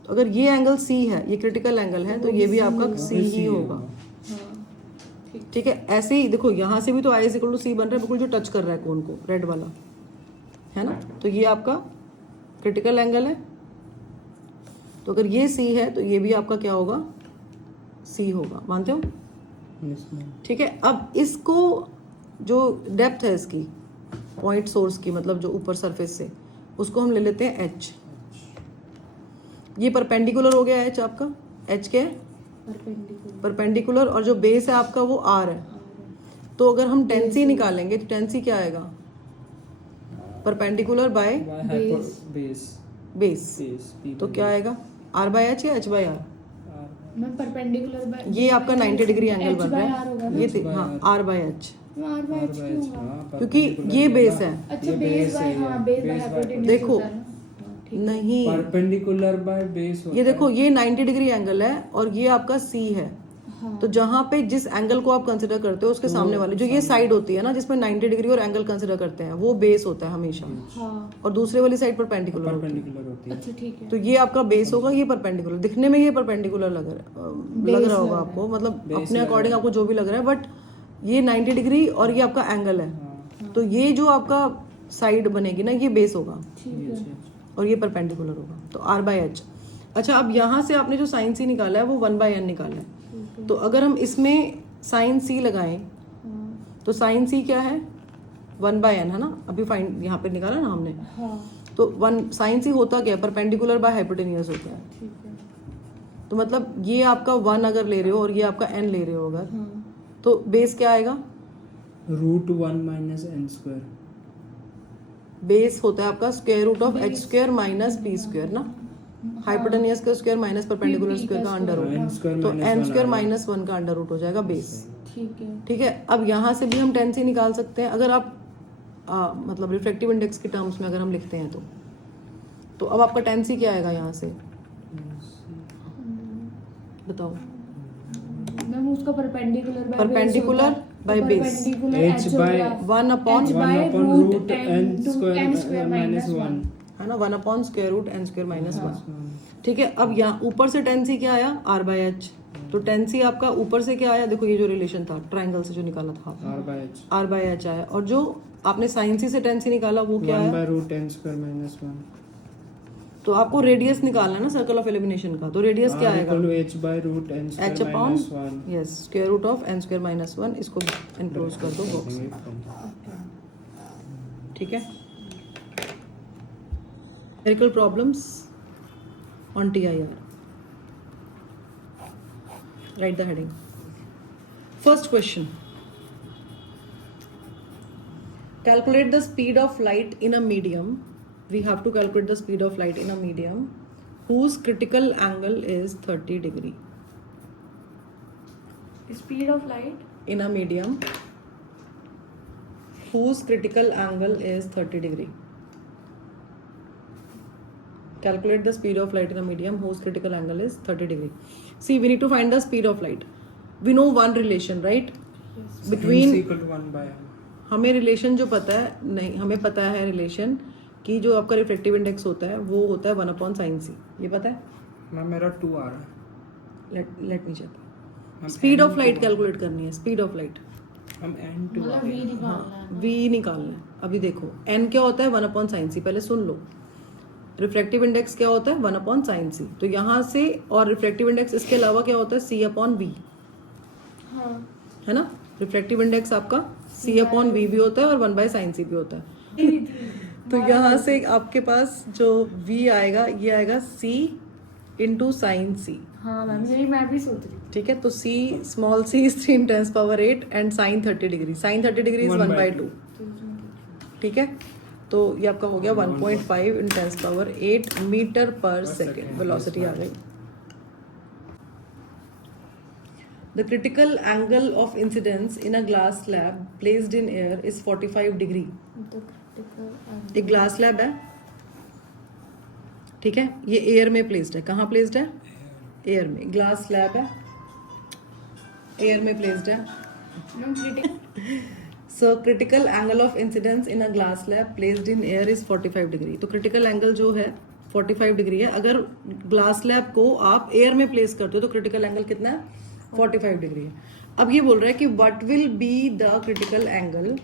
तो अगर ये एंगल सी है, ये क्रिटिकल एंगल है, तो ये भी आपका सी ही होगा। हाँ, ठीक ठीक है, ऐसे ही देखो यहाँ से भी तो आई इज इक्वल टू सी बन रहा है, बिल्कुल जो टच कर रहा है कोन को, रेड वाला है ना। तो ये आपका क्रिटिकल एंगल है। तो अगर ये सी है तो ये भी आपका क्या होगा, सी होगा, मानते हो? Yes, ma'am. ठीक है, अब इसको जो डेप्थ है इसकी पॉइंट सोर्स की, मतलब जो ऊपर सरफेस से, उसको हम ले लेते हैं एच। ये परपेंडिकुलर हो गया एच आपका, एच क्या है? परपेंडिकुलर। और जो बेस है आपका वो आर है। तो अगर हम टेंसी निकालेंगे तो टेंसी क्या आएगा? Perpendicular by Base. बेस। तो क्या आएगा? आर बाय एच या एच बाय आर? मैं परपेंडिकुलर बाय, ये आपका 90 डिग्री एंगल बन रहा है, ये H by हाँ R. R by H, R by H क्यों होगा? क्योंकि ये बेस है। अच्छा बेस बाय, हाँ बेस बाय हाइपोटेन्यूज देखो, होता है ना। हाँ, ठीक है। नहीं, परपेंडिकुलर बाय बेस होता ये देखो है। ये 90 डिग्री एंगल है और ये आपका सी है। हाँ तो जहां पे जिस एंगल को आप कंसिडर करते हो उसके सामने वाले जो ये साइड होती है ना, जिसमें 90 डिग्री और एंगल कंसिडर करते हैं, वो बेस होता है हमेशा, हाँ, और दूसरे वाली साइड परपेंडिकुलर होती है। परपेंडिकुलर होती है। अच्छा ठीक है। तो ये आपका बेस होगा, ये परपेंडिकुलर। दिखने में ये परपेंडिकुलर लग रहा होगा आपको, मतलब अपने अकॉर्डिंग आपको जो भी लग रहा है, बट ये 90 डिग्री और ये आपका एंगल है। तो ये जो आपका साइड बनेगी ना, ये बेस होगा ठीक है। और ये परपेंडिकुलर होगा। तो आर बाय एच। अच्छा, अब यहाँ से आपने जो साइन सी निकाला है वो 1/n निकाला है। तो अगर हम इसमें साइन सी लगाएं तो साइन सी क्या है? 1/n है ना, अभी फाइन यहाँ पे निकाला ना हमने। हाँ तो वन साइन सी होता क्या है? परपेंडिकुलर बाय हाइपोटेन्यूज होता है। ठीक है। तो मतलब ये आपका 1 अगर ले रहे हो और ये आपका n ले रहे हो अगर, हाँ तो बेस क्या आएगा? √1 - n²। बेस होता है आपका square root of h square minus p square ना, हाइपोटेन्यूज का स्क्वायर माइनस परपेंडिकुलर स्क्वायर का अंडर रूट। तो n स्क्वायर माइनस 1 का अंडर रूट हो जाएगा बेस। ठीक है। ठीक है, अब यहाँ से भी हम टेंसी निकाल सकते हैं अगर आप मतलब रिफ्रैक्टिव इंडेक्स के टर्म्स में अगर हम लिखते हैं तो अब आपका टेंसी क्या आएगा यहाँ से, बताओ? मैम उसका perpendicular by perpendicular by base, H by 1 upon √n² -1 है ना, 1 upon square root n square minus 1। ठीक है, अब यहाँ ऊपर से टेंसी क्या आया? R by H. तो टेंसी आपका ऊपर से क्या आया? देखो ये जो रिलेशन था ट्राइंगल से जो निकाला था, R/H आर बाय एच आया। और जो आपने साइन सी से टेंसी निकाला वो क्या है? 1/√n² - 1। तो आपको रेडियस निकालना है ना सर्कल ऑफ एलिमिनेशन का, तो रेडियस क्या आएगा? H/√n² h upon - 1। Yes square root of n square minus 1। इसको एनक्लोज कर दो बॉक्स में। ठीक है, numerical problems on TIR. Write the heading. First question. Calculate the speed of light in a medium. We have to calculate the speed of light in a medium whose critical angle is 30 degree. Speed of light In a medium whose critical angle is 30 degree. Calculate the speed of light in a medium whose critical angle is 30 degree. See, we need to find the speed of light. We know one relation, right? Between हमें relation जो पता है, नहीं हमें पता है relation कि जो आपका रिफ्रैक्टिव इंडेक्स होता है वो होता है 1 अपॉन साइन सी, ये पता है? मैम मेरा 2 आ रहा है। Let me check. Speed of light calculate करनी है, स्पीड ऑफ लाइट। हम n2 आ मतलब रहे वी हैं। निकालना है। वी निकालना है। अभी देखो n क्या होता है? 1 अपॉन साइन सी। पहले सुन लो, रिफ्रैक्टिव इंडेक्स क्या होता है? 1 अपॉन साइन सी। तो यहाँ से, और रिफ्रैक्टिव इंडेक्स इसके अलावा क्या होता है? c अपॉन वी, हाँ है ना। रिफ्रैक्टिव इंडेक्स आपका c अपॉन वी भी होता है और 1 बाय साइन सी भी होता है। तो यहाँ से आपके पास जो v आएगा ये आएगा c इंटू साइन सी। हाँ मैम यही मैं भी सोच रही थी। ठीक है, तो c small c is 3 × 10⁸ and sine 30 degree. Sine 30 degree is 1/2। ठीक है, तो ये आपका हो गया 1.5 × 10⁸ मीटर पर सेकेंड वेलोसिटी आ गई। The critical angle of incidence in a glass slab placed in air is 45 degree. एक ग्लास स्लैब है, ठीक है, ये एयर में प्लेस्ड है। कहाँ प्लेस्ड है? एयर में। ग्लास स्लैब है, एयर में प्लेस्ड है। So critical angle of incidence in a glass slab placed in air is 45 degree. तो critical angle जो है 45 डिग्री है। अगर ग्लास स्लैब को आप एयर में प्लेस करते हो तो क्रिटिकल एंगल कितना है? 45 डिग्री है। अब ये बोल रहा है कि what will be the critical angle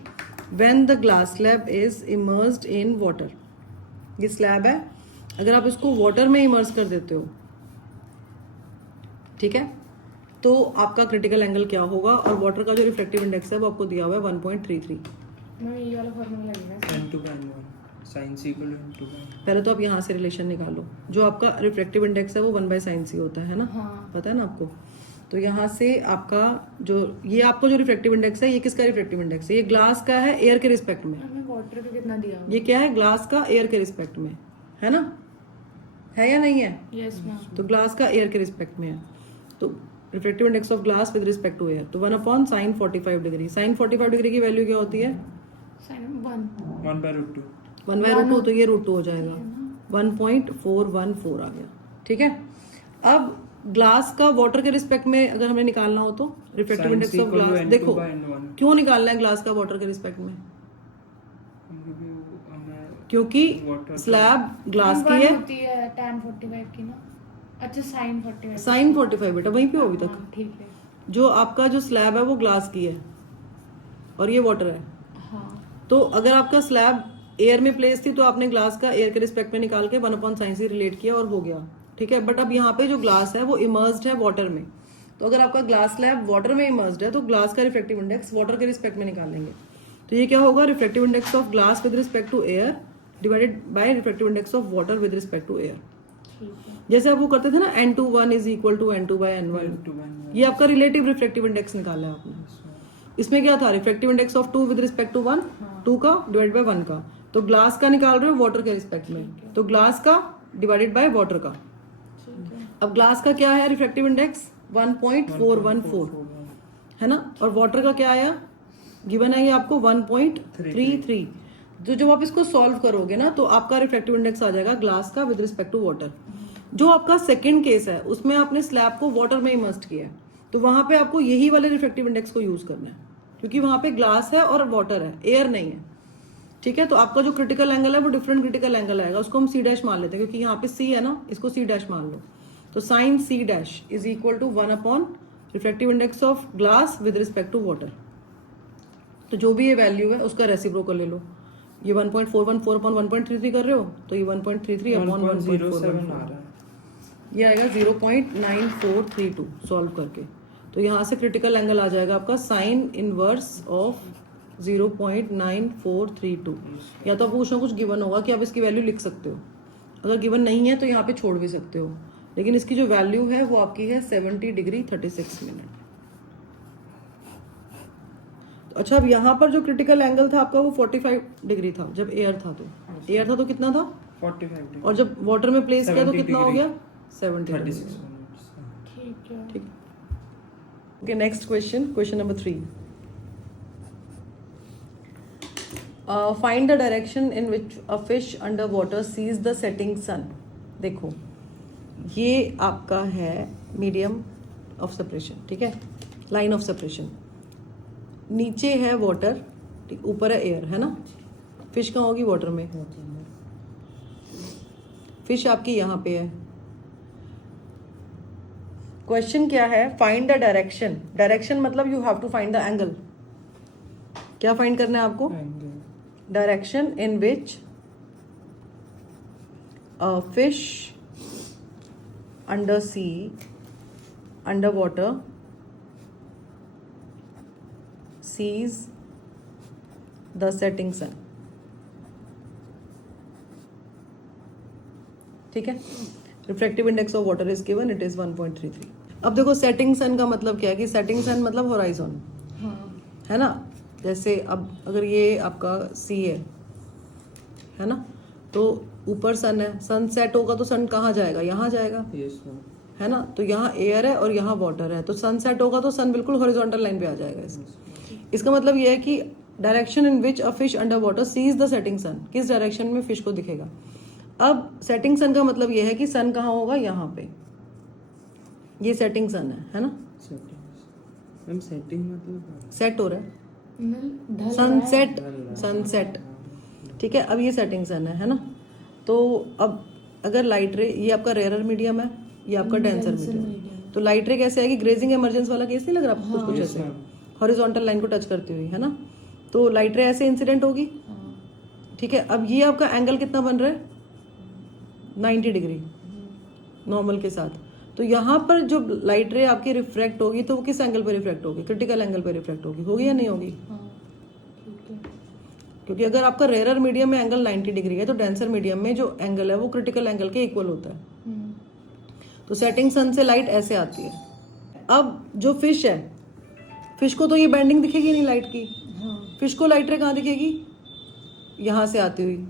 when the glass slab is immersed in water. ये स्लैब है, अगर आप इसको वाटर में इमर्स कर देते हो, ठीक है, तो आपका क्रिटिकल एंगल क्या होगा। और वाटर का जो रिफ्लेक्टिव इंडेक्स है वो आपको दिया हुआ है 1.33। मैं ये वाला फॉर्मूला लगेगा। n2/1 sin c equal to n2/1। पहले तो आप यहाँ से रिलेशन निकालो, जो आपका रिफ्लेक्टिव इंडेक्स है वो 1/sin c होता है ना, हाँ। पता है ना आपको। तो यहाँ से आपका जो ये आपको जो रिफ्लेक्टिव इंडेक्स है, ये किसका रिफ्लेक्टिव इंडेक्स है, ये ग्लास का है एयर के रिस्पेक्ट में। हमें वाटर का कितना दिया? ये क्या है, ग्लास का एयर के रिस्पेक्ट में, है ना, है या नहीं है। Yes ma'am. तो ग्लास का एयर के रिस्पेक्ट में है, तो reflective index of glass with respect to air, तो 1/sin 45 डिग्री। sin 45 डिग्री की वैल्यू क्या होती है, साइन 1 1/√2। 1/√2, तो ये √2 हो जाएगा, 1.414 आ गया, ठीक है। अब ग्लास का वाटर के रिस्पेक्ट में अगर हमें निकालना हो तो रिफ्लेक्टिव इंडेक्स ऑफ ग्लास, देखो क्यों निकालना है ग्लास का वाटर के रिस्पेक्ट में, क्योंकि स्लैब ग्लास की है, होती है tan 45 की ना। अच्छा साइन 45। sin 45 बेटा वहीं पे हो अभी तक। हाँ, ठीक है। जो आपका जो स्लैब है वो ग्लास की है और ये वाटर है। हाँ तो अगर आपका स्लैब एयर में प्लेस थी तो आपने ग्लास का एयर के रिस्पेक्ट में निकाल के 1/sin से रिलेट किया और हो गया, ठीक है। बट अब यहाँ पे जो ग्लास है वो इमर्स्ड है वाटर में, तो अगर आपका ग्लास स्लैब वाटर में इमर्स्ड है तो ग्लास का रिफ्लेक्टिव इंडेक्स वाटर के रिस्पेक्ट में निकालेंगे। तो ये क्या होगा, reflective index of glass with respect to air divided by reflective index of water with respect to air. ठीक है। जैसे आप वो करते थे ना n21 is equal to n2/n1, ये आपका रिलेटिव रिफ्लेक्टिव इंडेक्स निकाला है आपने। इसमें क्या था, reflective index of 2 with respect to 1, 2 का डिवाइड बाय 1 का, तो ग्लास का निकाल रहे हो वाटर के रिस्पेक्ट में, तो ग्लास का डिवाइडेड बाय वाटर का। ठीक है। अब ग्लास का क्या है रिफ्लेक्टिव इंडेक्स 1.414 है ना, और वाटर का क्या आया, गिवन है ये आपको 1.33। तो जब आप इसको सॉल्व करोगे ना तो आपका रिफ्लेक्टिव इंडेक्स आ जाएगा ग्लास का विद रिस्पेक्ट टू वाटर। जो आपका सेकंड केस है उसमें आपने स्लैब को वाटर में इमर्स्ड किया है, तो वहां पे आपको यही वाले रिफ्लेक्टिव इंडेक्स को यूज करना है, क्योंकि वहां पे ग्लास है और वाटर है, एयर नहीं है, ठीक है। तो आपका जो क्रिटिकल एंगल है वो डिफरेंट क्रिटिकल एंगल आएगा, उसको हम C' मान लेते हैं, क्योंकि यहाँ पे C है ना, इसको C' मान लो। तो sin C' is equal to 1/ reflective index of glass with respect to water. तो जो भी ये वैल्यू है उसका रेसिप्रोकल ले लो, ये 1.414/1.33 कर रहे हो तो ये 1.33/1.07 आ रहा है। ये आएगा 0.9432 सॉल्व करके। तो यहाँ से क्रिटिकल एंगल आ जाएगा आपका साइन इनवर्स ऑफ 0.9432। या तो आपको कुछ ना कुछ गिवन होगा कि आप इसकी वैल्यू लिख सकते हो, अगर गिवन नहीं है तो यहाँ पे छोड़ भी सकते हो, लेकिन इसकी जो वैल्यू है वो आपकी है 70 डिग्री 36 मिनट। अच्छा, अब यहाँ पर जो क्रिटिकल एंगल था आपका वो 45 डिग्री था जब एयर था, तो एयर था तो कितना था 45 डिग्री, और जब वाटर में प्लेस किया तो कितना हो गया 70 डिग्री। 36 मिनट्स। ठीक है। ठीक है। Okay, next question, question number 3। Find the direction in which a fish under water sees the setting sun. देखो ये आपका है मीडियम ऑफ सेपरेशन, ठीक है, लाइन ऑफ सेपरेशन। नीचे है वाटर, ठीक, ऊपर है एयर, है ना। फिश कहाँ होगी, वाटर में। फिश आपकी यहाँ पे है। क्वेश्चन क्या है, फाइंड द डायरेक्शन। डायरेक्शन मतलब you have to find the angle. क्या फाइंड करना है आपको, direction in which a fish under sea, under water sees the setting sun, ठीक है। Reflective index of water is given, it is 1.33। अब देखो setting सन का मतलब क्या है, कि सेटिंग सन मतलब होराइजन, हाँ। है ना। जैसे अब अगर ये आपका सी है ना, तो ऊपर सन है, सन सेट होगा तो सन कहाँ जाएगा, यहाँ जाएगा, यस मैम, है ना। तो यहाँ एयर है और यहाँ वाटर है, तो सन सेट होगा तो सन बिल्कुल हॉरिजॉन्टल लाइन पे आ जाएगा। इसका मतलब ये है कि direction in which a fish under water sees the setting sun, किस डायरेक्शन में फिश को दिखेगा। अब सेटिंग सन का मतलब ये है कि सन कहाँ होगा, यहाँ पे, ये सेटिंग सन है ना। सेटिंग मैम, सेटिंग मतलब सेट हो रहा है, ढल सनसेट, सनसेट, ठीक है। अब ये सेटिंग सन है ना। तो अब अगर लाइट रे, ये आपका रेयरर मीडियम है, ये आपका डेंसर मीडियम, तो लाइट रे कैसे आएगी, ग्रेजिंग इमरजेंस वाला केस नहीं लग रहा आपको कुछ Yes, ऐसे ma'am. हॉरिजॉन्टल लाइन को टच करती हुई, है ना। तो लाइट रे ऐसे इंसिडेंट होगी, ठीक है। अब ये आपका एंगल कितना बन रहा है, 90 डिग्री नॉर्मल के साथ। तो यहाँ पर जो लाइट रे आपकी रिफ्रैक्ट होगी तो वो किस एंगल पर रिफ्रैक्ट होगी, क्रिटिकल एंगल पर रिफ्रैक्ट होगी या नहीं होगी। क्योंकि अगर आपका रेयरर मीडियम में एंगल 90 डिग्री है तो डेंसर मीडियम में जो एंगल है वो क्रिटिकल एंगल के इक्वल होता है। तो सेटिंग सन से लाइट ऐसे आती है। अब जो फिश है, फिश को तो ये बेंडिंग दिखेगी नहीं लाइट की, फिश को लाइट रे कहाँ दिखेगी, यहाँ से आती हुई।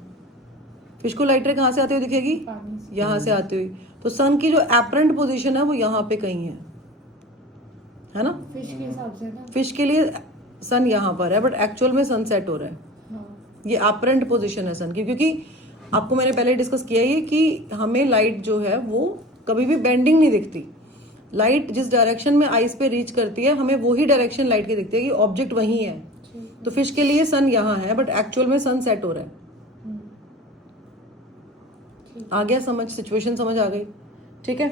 फिश को लाइट रे कहाँ से आती हुई दिखेगी, यहाँ से आती हुई। तो सन की जो एपरेंट पोजीशन है वो यहाँ पे कहीं है ना। फिश के हिसाब से ना, फिश के लिए सन यहाँ पर है बट एक्चुअल में सन सेट हो रहा है। ये एपरेंट पोजीशन है सन की, क्योंकि आपको मैंने पहले डिस्कस किया ही कि हमें लाइट जो है वो कभी भी बेंडिंग नहीं दिखती। लाइट जिस डायरेक्शन में आइस पे रीच करती है हमें वही डायरेक्शन लाइट की दिखती है कि ऑब्जेक्ट वही है। तो फिश के लिए सन यहाँ है बट एक्चुअल में सन सेट हो रहा है। आ गया समझ, सिचुएशन समझ आ गई, ठीक है।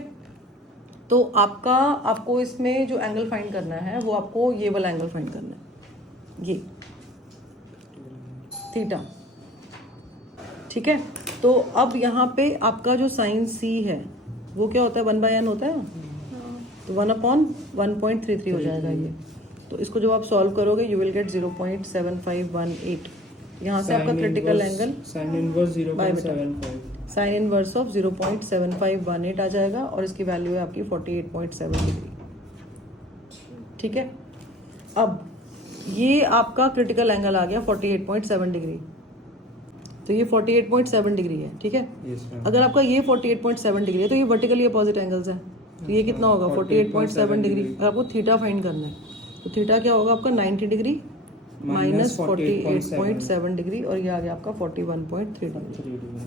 तो आपको इसमें जो एंगल फाइंड करना है वो आपको ये वाला एंगल फाइंड करना है, ये थीटा, ठीक है। तो अब यहाँ पे आपका जो साइन सी है वो क्या होता है, 1/n होता है, तो 1/1.33 हो जाएगा ये। तो इसको जब आप सॉल्व करोगे यू विल गेट 0.7518। यहाँ से आपका critical angle sine inverse 0.75, sine inverse of 0.7518 आ जाएगा और इसकी वैल्यू है आपकी 48.7 डिग्री, ठीक है। अब ये आपका क्रिटिकल एंगल आ गया 48.7 डिग्री, तो ये 48.7 डिग्री है, ठीक है। अगर आपका ये 48.7 डिग्री है तो ये वर्टिकली अपोजिट एंगल्स है, तो ये कितना होगा 48.7 डिग्री। अगर आपको थीटा फाइंड करना है तो थीटा क्या होगा आपका 90 डिग्री माइनस 48.7 डिग्री और ये आ गया आपका 41.3 डिग्री,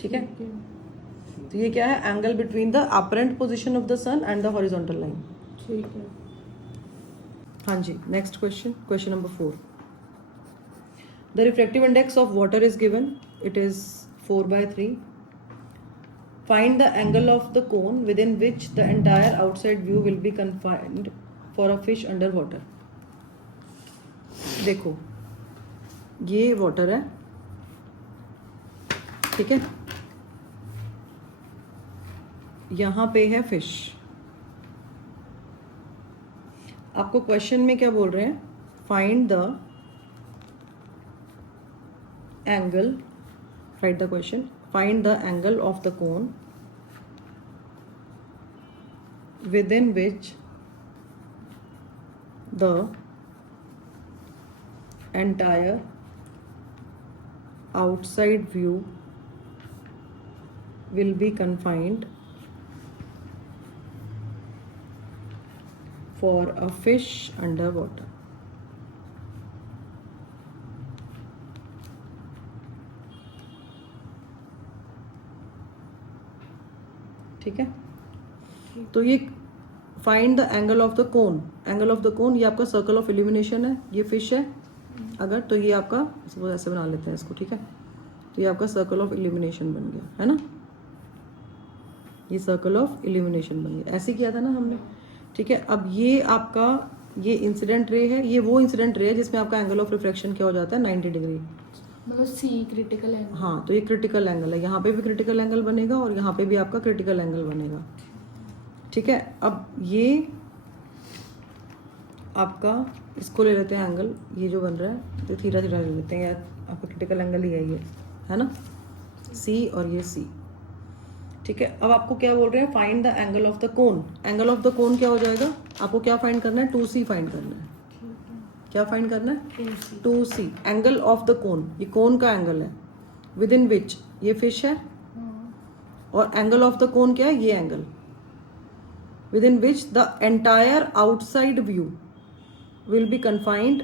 ठीक है। तो ये क्या है, angle between the apparent position of the sun and the horizontal line, ठीक है। हाँ जी, next question number 4। The refractive index of water is given. It is 4/3. Find the angle of the cone within which the entire outside view will be confined for a fish underwater. देखो ये water है, ठीक है, यहाँ पे है fish. आपको question में क्या बोल रहे हैं, find the angle, write the question, find the angle of the cone within which the entire outside view will be confined for a fish underwater. ठीक है। तो ये find the angle of the cone, angle of the cone ये आपका circle of illumination है, ये fish है अगर, तो ये आपका सपोज ऐसे बना लेते हैं इसको, ठीक है। तो ये आपका सर्कल ऑफ इल्यूमिनेशन बन गया, है ना, ये सर्कल ऑफ इल्यूमिनेशन बन गया, ऐसे किया था ना हमने, ठीक है। अब ये आपका ये इंसिडेंट रे है, ये वो इंसिडेंट रे है जिसमें आपका एंगल ऑफ रिफ्रैक्शन क्या हो जाता है 90 डिग्री, मतलब सी क्रिटिकल एंगल। हाँ, तो ये क्रिटिकल एंगल है, यहाँ पे भी क्रिटिकल एंगल बनेगा और यहाँ पे भी आपका क्रिटिकल एंगल बनेगा, ठीक है। अब ये आपका इसको ले लेते हैं एंगल, ये जो बन रहा है तो थीटा थीटा ले लेते हैं, यार आपका क्रिटिकल एंगल ही है ये, है ना, सी और ये सी, ठीक है। अब आपको क्या बोल रहे हैं, find the angle of the cone. Angle of the cone क्या हो जाएगा, आपको क्या फाइंड करना है, 2C फाइंड करना है। क्या फाइंड करना है, 2C angle of the cone, ये कोन का एंगल है, विद इन विच ये फिश है, और एंगल ऑफ द कोन क्या है, ये angle, with in which the entire outside view will be confined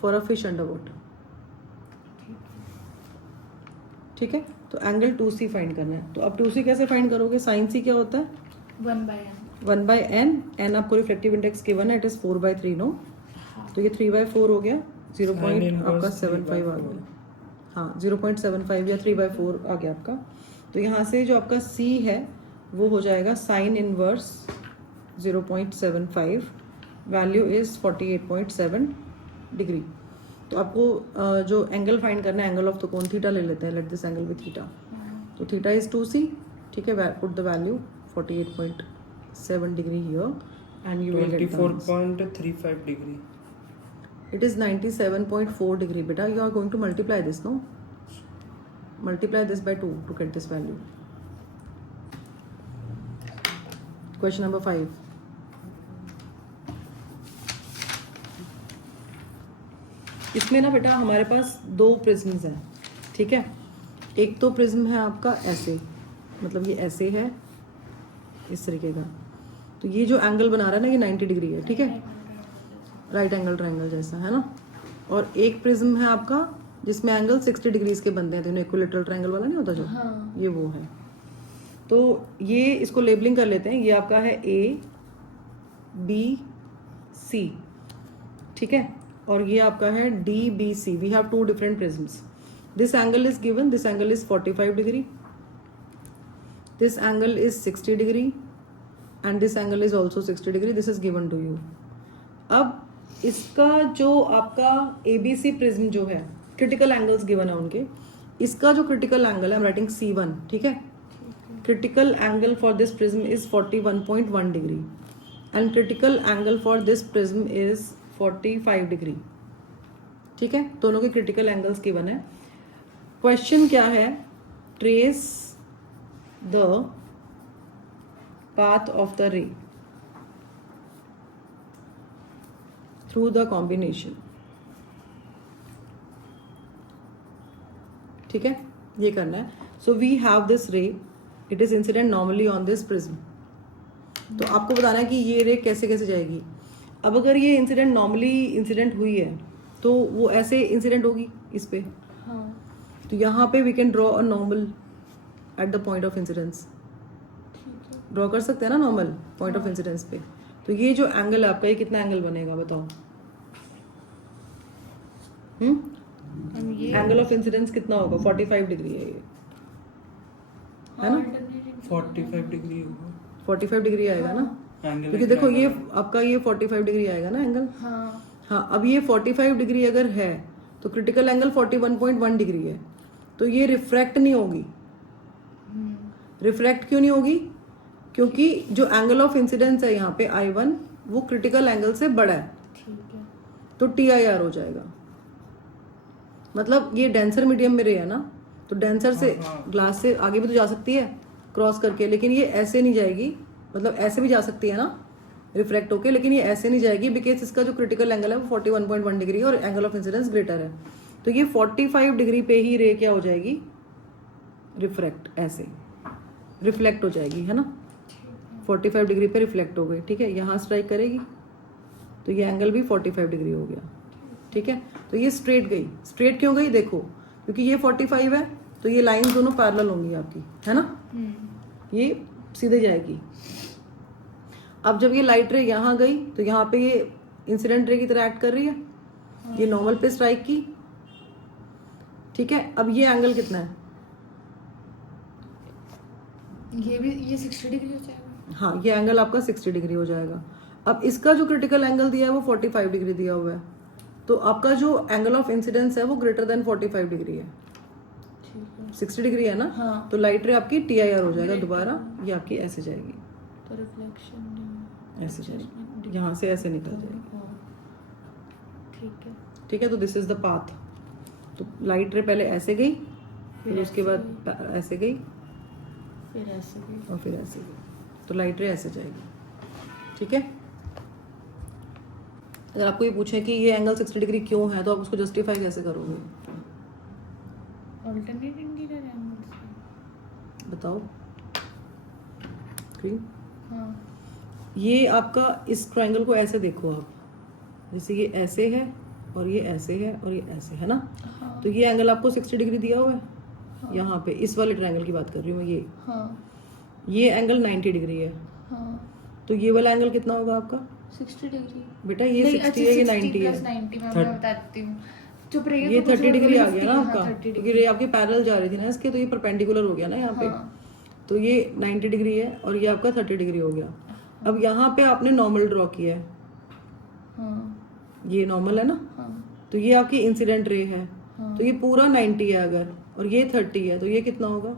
for a fish under water, ठीक है। तो एंगल 2C फाइंड करना है। तो अब 2C कैसे फाइंड करोगे, साइन सी क्या होता है 1/n, n आपको रिफ्लेक्टिव इंडेक्स गिवन है, इट इज 4/3 नो, तो ये 3/4 हो गया, 0.75 आ गया, हाँ 0.75 या 3/4 आ गया आपका। तो यहाँ से जो आपका C है वो हो जाएगा sine inverse 0.75, value is 48.7 degree. तो आपको जो एंगल फाइंड करना है, angle of the cone theta ले लेते हैं, let this angle with theta. तो थीटा इज़ 2c, ठीक है, put the value 48.7 degree here and you will get 24.35 degree. It is 97.4 degree, beta. You are going to multiply this, no? Multiply this by 2 to get this value. Question number 5. इसमें ना बेटा हमारे पास दो prisms हैं, ठीक है। एक तो प्रिज्म है आपका ऐसे, मतलब ये ऐसे है इस तरीके का। तो ये जो एंगल बना रहा है ना, ये 90 डिग्री है, ठीक है, राइट एंगल ट्रायंगल जैसा, है ना। और एक प्रिज्म है आपका जिसमें एंगल 60 डिग्रीज के बनते हैं, इक्विलेटरल ट्रायंगल वाला नहीं होता जो, हाँ. ये वो है। तो ये इसको लेबलिंग कर लेते हैं, ये आपका है A B C, ठीक है, और ये आपका है D B C। We have 2 different prisms. This angle is given, this angle is 45 degree, this angle is 60 degree and this angle is also 60 degree. This is given to you. अब इसका जो आपका ABC प्रिज्म जो है, critical angles given है उनके, इसका जो क्रिटिकल एंगल है, आई एम राइटिंग C1, ठीक है। Critical angle for this prism is 41.1 degree and critical angle for this prism is 45 degree, ठीक है। दोनों के क्रिटिकल एंगल्स गिवन है। क्वेश्चन क्या है, trace the path of the रे through the combination, ठीक है, ये करना है। सो वी हैव दिस रे, it is incident normally on this prism. तो आपको बताना है कि ये रे कैसे कैसे जाएगी। अब अगर ये इंसिडेंट नॉर्मली इंसिडेंट हुई है तो वो ऐसे इंसिडेंट होगी इस पे, हाँ. तो यहाँ पे we can draw a normal at the point of incidence. Draw कर सकते हैं ना नॉर्मल पॉइंट ऑफ इंसिडेंस पे। तो ये जो एंगल है आपका, ये कितना एंगल बनेगा बताओ। एंगल ऑफ इंसिडेंस कितना होगा, 45 डिग्री है ये, है ना। 45 डिग्री होगा, 45 डिग्री आएगा ना, एंगल क्योंकि देखो ये आपका ये 45 डिग्री आएगा ना एंगल। हाँ. हाँ, अब ये 45 डिग्री अगर है तो क्रिटिकल एंगल 41.1 डिग्री है, तो ये रिफ्रैक्ट नहीं होगी। रिफ्रैक्ट क्यों नहीं होगी, क्योंकि जो एंगल ऑफ इंसिडेंस है यहाँ पे I1 वो क्रिटिकल एंगल से बड़ा है, ठीक है. तो TIR हो जाएगा। मतलब ये डेंसर मीडियम में रे है ना, तो डेंसर से ग्लास से आगे भी तो जा सकती है क्रॉस करके, लेकिन ये ऐसे नहीं जाएगी। मतलब ऐसे भी जा सकती है ना रिफ्रैक्ट होके, लेकिन ये ऐसे नहीं जाएगी बिकॉज इसका जो क्रिटिकल एंगल है वो 41.1 डिग्री और एंगल ऑफ इंसिडेंस ग्रेटर है। तो ये 45 डिग्री पे ही रे क्या हो जाएगी, रिफ्रैक्ट, ऐसे रिफ्लेक्ट हो जाएगी, है ना। 45 डिग्री पे रिफ्लेक्ट हो गई, ठीक है। यहाँ स्ट्राइक करेगी तो ये एंगल भी 45 डिग्री हो गया, ठीक है। तो ये स्ट्रेट गई। स्ट्रेट क्यों गई, देखो, क्योंकि ये 45 है तो ये लाइन दोनों पैरेलल होंगी आपकी, है ना, ये सीधे जाएगी। अब जब ये लाइट रे यहाँ गई तो यहाँ पे ये इंसिडेंट रे की तरह एक्ट कर रही है, ये नॉर्मल पे स्ट्राइक की, ठीक है। अब ये एंगल कितना है, ये भी ये 60 डिग्री हो जाएगा। हाँ, ये एंगल आपका 60 डिग्री हो जाएगा। अब इसका जो क्रिटिकल एंगल दिया है वो 45 डिग्री दिया हुआ है, तो आपका जो एंगल ऑफ इंसिडेंस है वो ग्रेटर देन 45 डिग्री है, 60 डिग्री है ना। हाँ. तो लाइट रे आपकी TIR हो जाएगा दोबारा, ये आपकी ऐसे जाएगी, तो रिफ्लेक्शन ऐसे जाएगी, यहाँ से ऐसे निकल जाएगी, ठीक है. ठीक है। तो दिस इज द पाथ। तो लाइट रे पहले ऐसे गई, फिर उसके बाद ऐसे गई, फिर ऐसे भी, और फिर ऐसे गई, तो लाइट रे ऐसे जाएगी, ठीक है। अगर आपको ये पूछे कि ये एंगल 60 डिग्री क्यों है, तो आप उसको जस्टिफाई कैसे करोगे, अल्टरनेट इंटीरियर एंगल्स बताओ। क्यों? हाँ. ये आपका इस ट्रायंगल को ऐसे देखो आप, जैसे ये ऐसे है और ये ऐसे है और ये ऐसे है ना। हाँ. तो ये एंगल आपको 60 डिग्री दिया हुआ है। हाँ. यहाँ पे इस वाले ट्रायंगल की बात कर रही हूँ मैं, ये हाँ. ये एंगल 90 डिग्री है। हाँ. तो ये वाला एंगल कितना होगा आपका 60 डिग्री बेटा, ये 60 है, ये 90 है, 90 मैं बताती हूँ, चुप रहिए। ये तो 30 डिग्री आ गया ना हाँ, आपका, 30 क्योंकि डिग्री। रे आपकी पैरेलल जा रही थी ना इसके, तो ये परपेंडिकुलर हो गया ना यहाँ पे। हाँ. तो ये 90 डिग्री है और ये आपका 30 डिग्री हो गया। अब यहाँ पे आपने नॉर्मल ड्रॉ किया है, हाँ ये नॉर्मल है ना, हाँ तो ये आपकी इंसिडेंट रे है, हाँ। तो ये पूरा 90 है अगर, और ये 30 है, तो ये कितना होगा?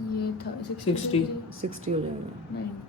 ये था 60 60 हो जाएगा। 90